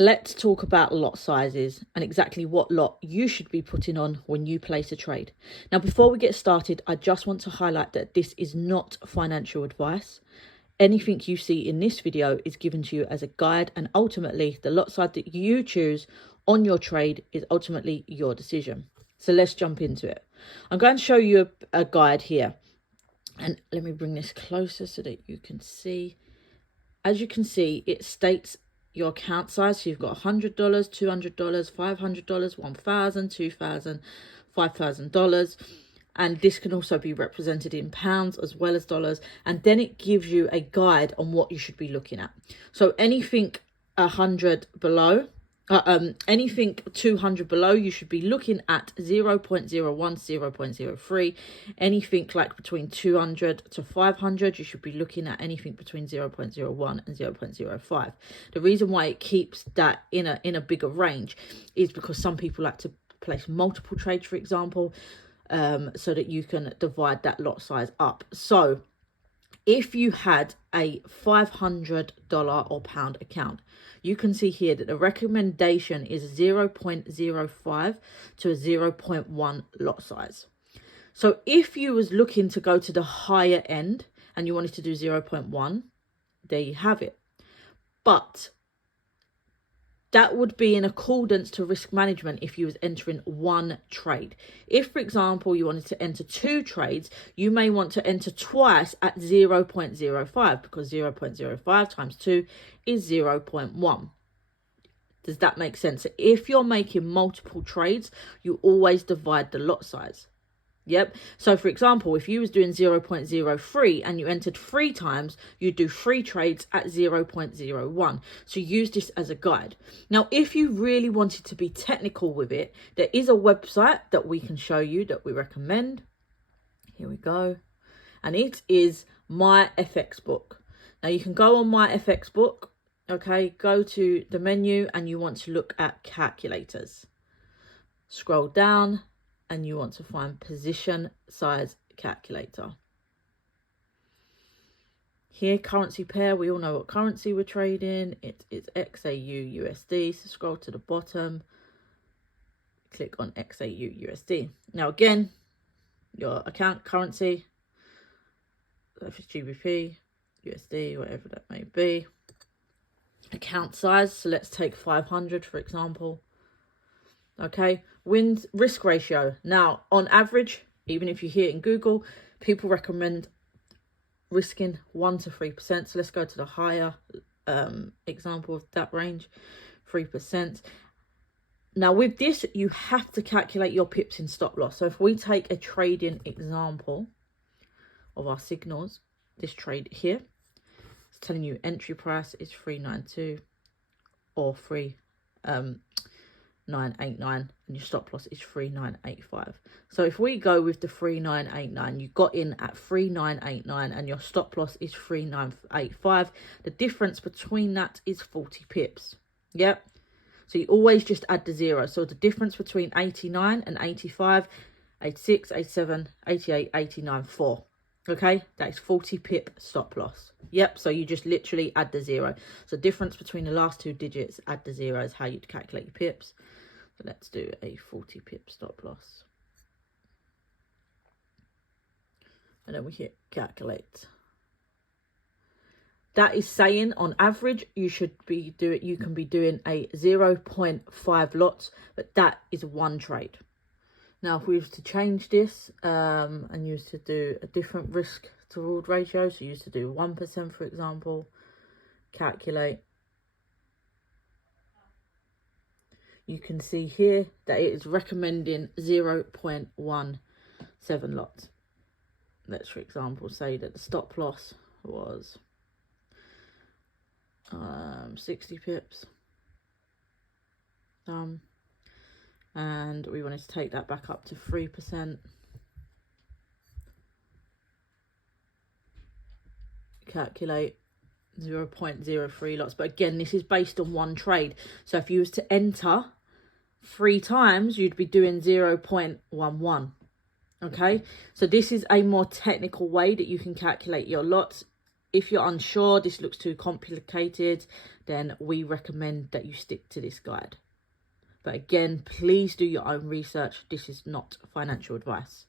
Let's talk about lot sizes and exactly what lot you should be putting on when you place a trade. Now, before we get started, I just want to highlight that this is not financial advice. Anything you see in this video is given to you as a guide, and ultimately the lot size that you choose on your trade is ultimately your decision. So let's jump into it. I'm going to show you a guide here, and let me bring this closer so that you can see. As you can see, it states your account size. So you've got $100, $200, $500, $1,000, $2,000, $5,000. And this can also be represented in pounds as well as dollars. And then it gives you a guide on what you should be looking at. So anything 100 below, anything 200 below, you should be looking at 0.01, 0.03. Anything like between 200 to 500, you should be looking at anything between 0.01 and 0.05. The reason why it keeps that in a bigger range is because some people like to place multiple trades, for example, so that you can divide that lot size up. So if you had a $500 or pound account, you can see here that the recommendation is 0.05 to a 0.1 lot size. So if you was looking to go to the higher end and you wanted to do 0.1, there you have it. But that would be in accordance to risk management if you was entering one trade. If, for example, you wanted to enter two trades, you may want to enter twice at 0.05 because 0.05 times 2 is 0.1. Does that make sense? So if you're making multiple trades, you always divide the lot size. Yep. So for example, if you was doing 0.03 and you entered 3 times, you do 3 trades at 0.01. So use this as a guide. Now, if you really wanted to be technical with it, there is a website that we can show you that we recommend. Here we go. And it is My FX Book. Now you can go on My FX Book. Okay, go to the menu and you want to look at calculators. Scroll down and you want to find position size calculator. Here, currency pair, we all know what currency we're trading. It's XAU USD. So scroll to the bottom, click on XAU USD. Now again, your account currency, if it's GBP, USD, whatever that may be. Account size, so let's take 500 for example. Okay, win risk ratio. Now, on average, even if you hear it in Google, people recommend risking 1 to 3%. So let's go to the higher example of that range, 3%. Now, with this, you have to calculate your pips in stop loss. So if we take a trading example of our signals, this trade here, it's telling you entry price is 392 or 3989 and your stop loss is 3985. So if we go with the 3989, you got in at 3989 and your stop loss is 3985. The difference between that is 40 pips. Yep. So you always just add the 0. So the difference between 89 and 85, 86, 87, 88, 89, 4. Okay, that is 40 pip stop loss. Yep, so you just literally add the 0. So difference between the last 2 digits, add the 0 is how you'd calculate your pips. So let's do a 40 pip stop loss. And then we hit calculate. That is saying on average you should be doing, you can be doing a 0.5 lots, but that is one trade. Now, if we was to change this and used to do a different risk to reward ratio, so used to do 1%, for example, calculate, you can see here that it is recommending 0.17 lots. Let's, for example, say that the stop loss was 60 pips. And we wanted to take that back up to 3%. Calculate 0.03 lots. But again, this is based on one trade. So if you was to enter 3 times, you'd be doing 0.11. Okay, so this is a more technical way that you can calculate your lots. If you're unsure, this looks too complicated, then we recommend that you stick to this guide. But again, please do your own research. This is not financial advice.